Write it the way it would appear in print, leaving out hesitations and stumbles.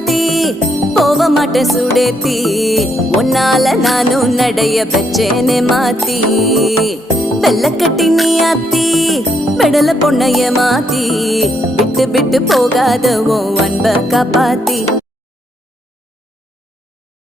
மாத்தி போக மாட்டேன் சுடேத்தி உன்னால நானும் நடைய பெச்சேனே மாத்தி வெள்ளக்கட்டி நீ ஆத்தி பெடல பொண்ணைய மாத்தி விட்டு விட்டு போகாத உன் அன்ப காப்பாத்தி